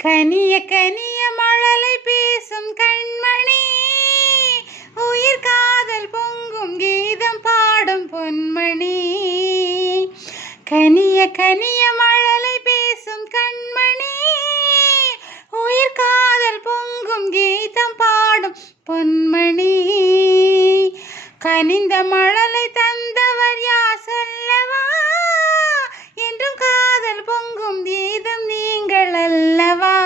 கனிய கனிய மழலை பேசும் கண்மணி, உயிர் காதல் பொங்கும் கீதம் பாடும் பொன்மணி. கனிய கனிய மழலை பேசும் கண்மணி, உயிர் காதல் பொங்கும் கீதம் பாடும் பொன்மணி. கனிந்த மழலை தந்தவர் யார் சொல்லவா, என்றும் காதல் பொங்கும் கீதம் நீங்கள் அல்லவா.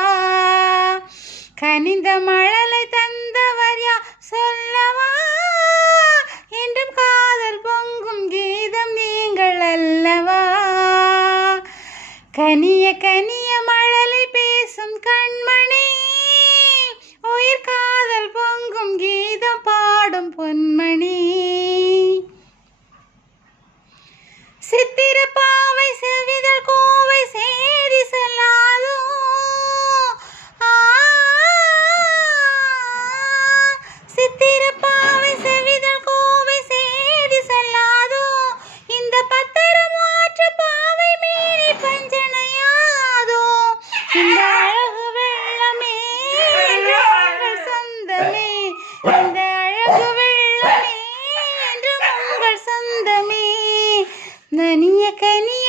கனிந்த மழலை தந்தவர் யார் சொல்லவா, என்றும் காதல் பொங்கும் கீதம் நீங்கள் அல்லவா. கனிய கனிய மழலை பேசும் கண்மணி, உயிர் காதல் பொங்கும் கீதம் பாடும் பொன்மணி. சித்திர பாவை செவிதழ் கோவை சேதி சொல்லாதோ, சித்திர பாவை செவிதழ் கோவை சேதி சொல்லாதோ, இந்த பத்தரம் மாற்ற பாவை மேனி பஞ்சனையாதோ. இந்த அழகு வெள்ளமே உங்கள் சொந்தமே, இந்த அழகு வெள்ளமே என்று உங்கள் சொந்தமே. கனிய கனிய